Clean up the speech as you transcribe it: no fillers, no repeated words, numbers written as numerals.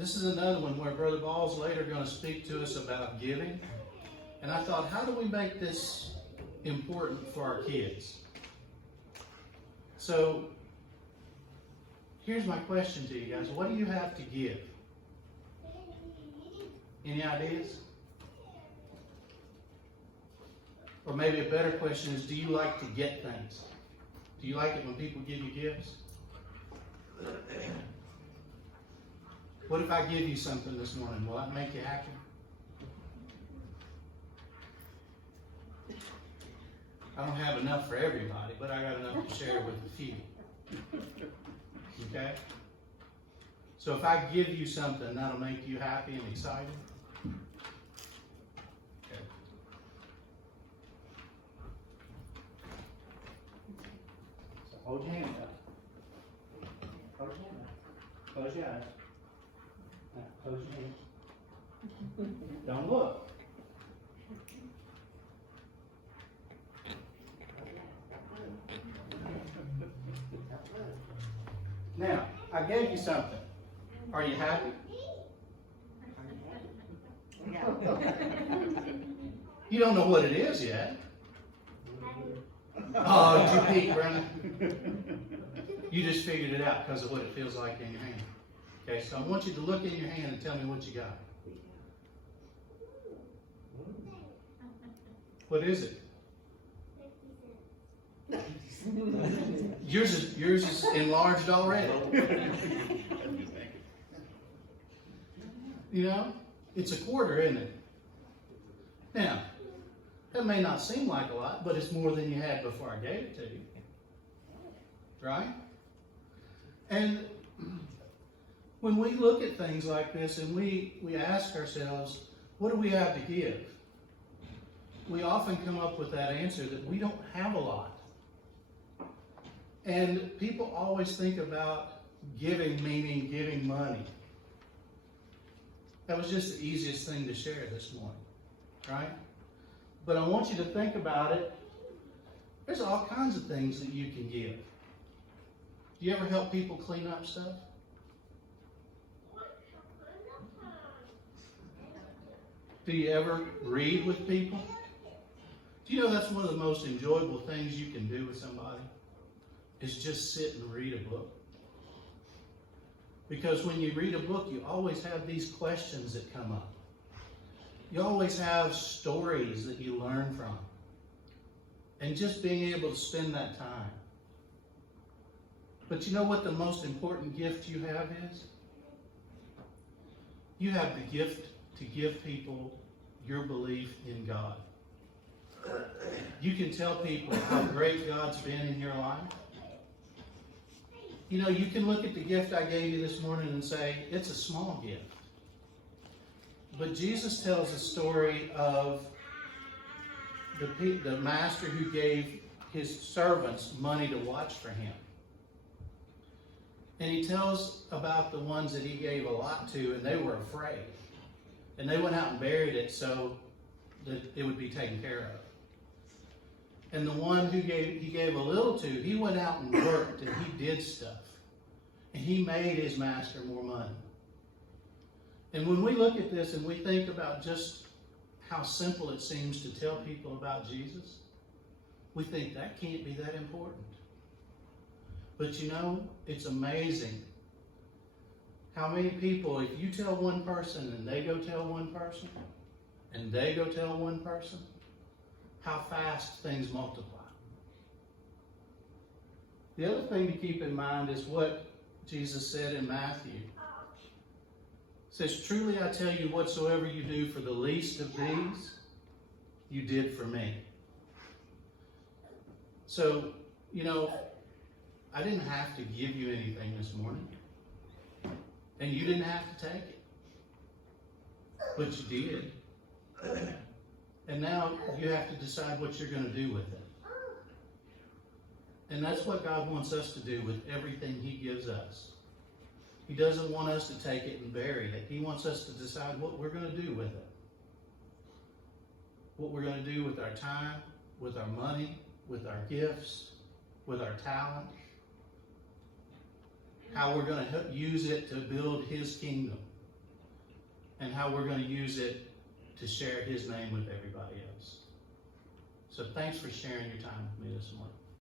this is another one where Brother Ball's later going to speak to us about giving. And I thought, how do we make this important for our kids? So, here's my question to you guys. What do you have to give? Any ideas? Or maybe a better question is, do you like to get things? Do you like it when people give you gifts? What if I give you something this morning? Will that make you happy? I don't have enough for everybody, but I got enough to share with a few. Okay? So if I give you something, that'll make you happy and excited? Okay. So hold your hand up. Hold your hand up. Close your eyes. Now, close your hands. Don't look. Now, I gave you something. Are you happy? You don't know what it is yet. Oh, did you peek, Brenda? You just figured it out because of what it feels like in your hand. Okay, so I want you to look in your hand and tell me what you got. What is it? Yours is enlarged already. You know, it's a quarter, isn't it? Now, that may not seem like a lot, but it's more than you had before I gave it to you. Right? And when we look at things like this and we ask ourselves, what do we have to give? We often come up with that answer that we don't have a lot. And people always think about giving, meaning giving money. That was just the easiest thing to share this morning, right? But I want you to think about it. There's all kinds of things that you can give. Do you ever help people clean up stuff? Do you ever read with people? Do you know that's one of the most enjoyable things you can do with somebody? Is just sit and read a book. Because when you read a book, you always have these questions that come up. You always have stories that you learn from. And just being able to spend that time. But you know what the most important gift you have is? You have the gift to give people your belief in God. You can tell people how great God's been in your life. You know, you can look at the gift I gave you this morning and say, it's a small gift. But Jesus tells a story of the master who gave his servants money to watch for him. And he tells about the ones that he gave a lot to, and they were afraid. And they went out and buried it so that it would be taken care of. And the one who he gave a little to, he went out and worked, and he did stuff. And he made his master more money. And when we look at this and we think about just how simple it seems to tell people about Jesus, we think that can't be that important. But you know, it's amazing how many people, if you tell one person and they go tell one person, and they go tell one person, how fast things multiply. The other thing to keep in mind is what Jesus said in Matthew. It says, truly I tell you, whatsoever you do for the least of these, you did for me. So, you know, I didn't have to give you anything this morning. And you didn't have to take it. But you did. And now you have to decide what you're going to do with it. And that's what God wants us to do with everything He gives us. He doesn't want us to take it and bury it. He wants us to decide what we're going to do with it. What we're going to do with our time, with our money, with our gifts, with our talent. How we're going to use it to build His kingdom. and how we're going to use it to share his name with everybody else. So thanks for sharing your time with me this morning.